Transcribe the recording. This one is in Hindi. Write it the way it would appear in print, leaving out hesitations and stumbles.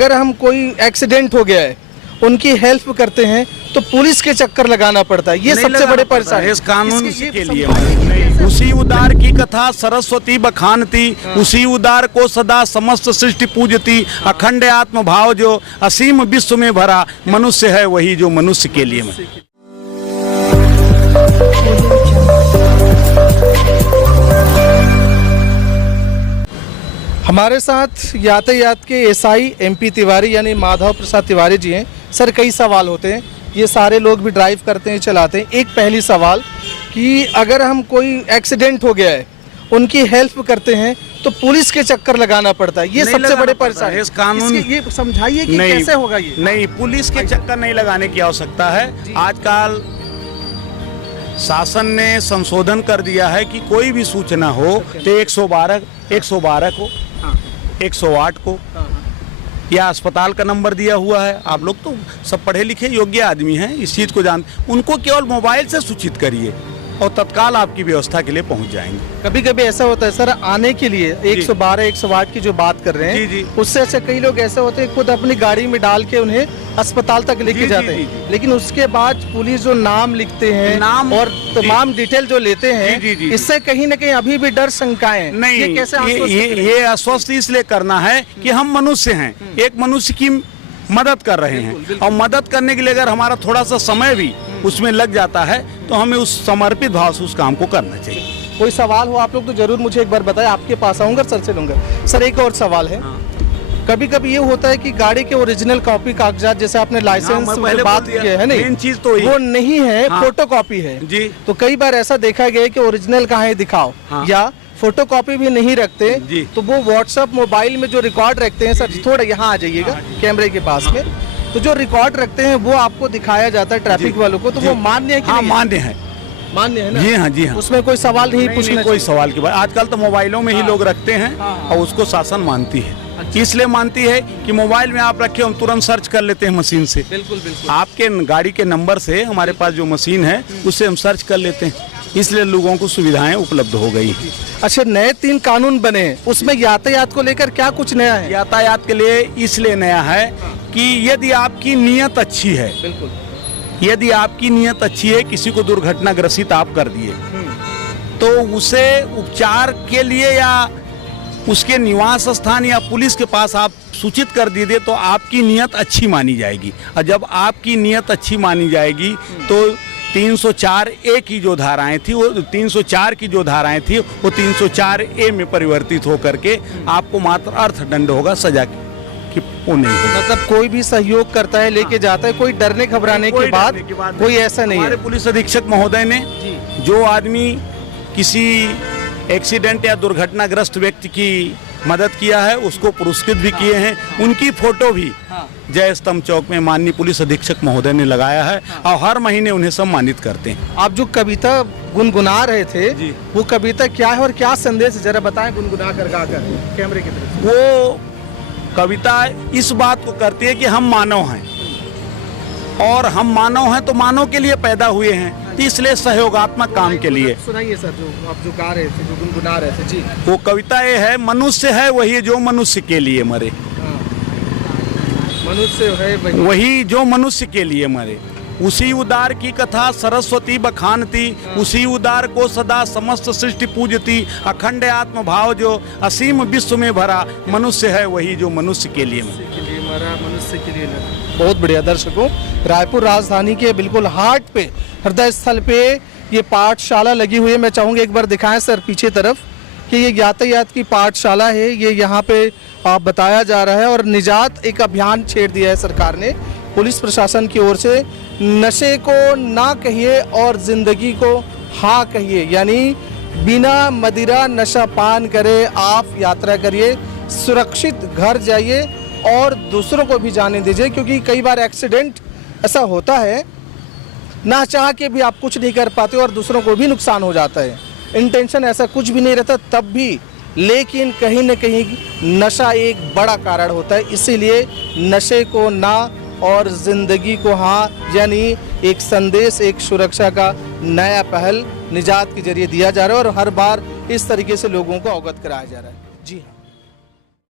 अगर हम कोई एक्सीडेंट हो गया है उनकी हेल्प करते हैं तो पुलिस के चक्कर लगाना पड़ता है, ये सबसे बड़े परेशानी इस कानून के लिए नहीं। उसी उदार की कथा सरस्वती बखानती, उसी उदार को सदा समस्त सृष्टि पूजती, अखंड आत्म भाव जो असीम विश्व में भरा, मनुष्य है वही जो मनुष्य के लिए मैं। हमारे साथ यातायात के एसआई एमपी तिवारी यानी माधव प्रसाद तिवारी जी हैं। सर, कई सवाल होते हैं, ये सारे लोग भी ड्राइव करते हैं, चलाते हैं। एक पहली सवाल कि अगर हम कोई एक्सीडेंट हो गया है उनकी हेल्प करते हैं तो पुलिस के चक्कर लगाना पड़ता है, ये सबसे बड़े परेशानी। इस कानून ये समझाइए कि कैसे होगा ये। नहीं, पुलिस के चक्कर नहीं लगाने की आवश्यकता है। आजकल शासन ने संशोधन कर दिया है कि कोई भी सूचना हो तो 112 को, 108 को या अस्पताल का नंबर दिया हुआ है। आप लोग तो सब पढ़े लिखे योग्य आदमी हैं, इस चीज़ को जानते, उनको केवल मोबाइल से सूचित करिए और तत्काल आपकी व्यवस्था के लिए पहुंच जाएंगे। कभी कभी ऐसा होता है सर, आने के लिए 112 108 की जो बात कर रहे हैं जी। उससे अच्छा कई लोग ऐसे होते हैं खुद अपनी गाड़ी में डाल के उन्हें अस्पताल तक लेके जाते हैं, लेकिन उसके बाद पुलिस जो नाम लिखते हैं नाम और तमाम डिटेल जो लेते हैं, इससे कहीं ना कहीं अभी भी डर शंकाएं नहीं। ये कैसे ये आश्वस्त इसलिए करना है कि हम मनुष्य हैं, एक मनुष्य की मदद कर रहे हैं, और मदद करने के लिए अगर हमारा थोड़ा सा समय भी उसमें लग जाता है तो हमें उस समर्पित भाव से उस काम को करना चाहिए। कोई सवाल हो आप लोग तो जरूर मुझे एक बार बताएं, आपके पास आऊंगा, सर से लूंगा। सर, एक और सवाल है। कभी कभी ये होता है कि गाड़ी के ओरिजिनल कॉपी कागजात, जैसे आपने लाइसेंस बात की है नहीं, मेन चीज तो वो नहीं है, फोटोकॉपी है जी। तो कई बार ऐसा देखा गया कि ओरिजिनल कहाँ है दिखाओ, या फोटोकॉपी भी नहीं रखते तो वो व्हाट्सएप मोबाइल में जो रिकॉर्ड रखते हैं, सर थोड़ा यहाँ आ जाइएगा कैमरे के पास में, तो जो रिकॉर्ड रखते हैं वो आपको दिखाया जाता है ट्रैफिक वालों को, तो वो मान्य है कि नहीं? मान्य है, मान्य है ना? जी हाँ। उसमें कोई सवाल नहीं पूछना, कोई सवाल की बात। आजकल तो मोबाइलों में ही लोग रखते हैं और उसको शासन मानती है। इसलिए मानती है कि मोबाइल में आप रखे, हम तुरंत सर्च कर लेते हैं मशीन से। बिल्कुल। आपके गाड़ी के नंबर से हमारे पास जो मशीन है उससे हम सर्च कर लेते हैं, इसलिए लोगों को सुविधाएं उपलब्ध हो गई। अच्छा, नए 3 कानून बने, उसमें यातायात को लेकर क्या कुछ नया है? यातायात के लिए इसलिए नया है कि यदि आपकी नीयत अच्छी है, बिल्कुल, यदि आपकी नीयत अच्छी है, किसी को दुर्घटना ग्रसित आप कर दिए तो उसे उपचार के लिए या उसके निवास स्थान या पुलिस के पास आप सूचित कर दीजिए तो आपकी नीयत अच्छी मानी जाएगी। और जब आपकी नीयत अच्छी मानी जाएगी तो 304A की जो धाराएं थी वो 304 की जो धाराएं थी वो 304A में परिवर्तित होकर के आपको मात्र अर्थदंड होगा, सजा की वो नहीं होगा। मतलब कोई भी सहयोग करता है, लेके जाता है, कोई डरने घबराने के बाद कोई ऐसा नहीं है। हमारे पुलिस अधीक्षक महोदय ने जो आदमी किसी एक्सीडेंट या दुर्घटनाग्रस्त व्यक्ति की मदद किया है उसको पुरस्कृत भी किए हैं। उनकी फोटो भी जय स्तंभ चौक में माननीय पुलिस अधीक्षक महोदय ने लगाया है और हर महीने उन्हें सम्मानित करते हैं। आप जो कविता गुनगुना रहे थे वो कविता क्या है और क्या संदेश, जरा बताएं गुनगुना कर गाकर कैमरे की तरफ। वो कविता इस बात को करती है कि हम मानव हैं और हम मानव हैं तो मानव के लिए पैदा हुए हैं, इसलिए सहयोगात्मक काम के लिए। सुनाइए सर, जो आप जो गा रहे थे, जो गुनगुना रहे थे जी। वो कविता ये है, मनुष्य है वही जो मनुष्य के लिए मरे, मनुष्य है वही जो मनुष्य के लिए मरे, उसी उदार की कथा सरस्वती बखानती, उसी उदार को सदा समस्त सृष्टि पूजती, अखंड आत्म भाव जो असीम विश्व में भरा, मनुष्य है वही जो मनुष्य के लिए मरा, मनुष्य के लिए लड़ा। बहुत बढ़िया। दर्शकों, रायपुर राजधानी के बिल्कुल हार्ट पे, हृदय स्थल पे ये पाठशाला लगी हुई है। मैं चाहूँगा एक बार दिखाएं सर पीछे तरफ कि ये यातायात की पाठशाला है, ये यहाँ पे बताया जा रहा है। और निजात एक अभियान छेड़ दिया है सरकार ने पुलिस प्रशासन की ओर से, नशे को ना कहिए और जिंदगी को हाँ कहिए, यानी बिना मदिरा नशा पान करे आप यात्रा करिए, सुरक्षित घर जाइए और दूसरों को भी जाने दीजिए, क्योंकि कई बार एक्सीडेंट ऐसा होता है ना चाह के भी आप कुछ नहीं कर पाते और दूसरों को भी नुकसान हो जाता है। इंटेंशन ऐसा कुछ भी नहीं रहता तब भी, लेकिन कहीं न कहीं नशा एक बड़ा कारण होता है। इसीलिए नशे को ना और ज़िंदगी को हाँ, यानी एक संदेश, एक सुरक्षा का नया पहल निजात के जरिए दिया जा रहा है और हर बार इस तरीके से लोगों को अवगत कराया जा रहा है। जी हाँ।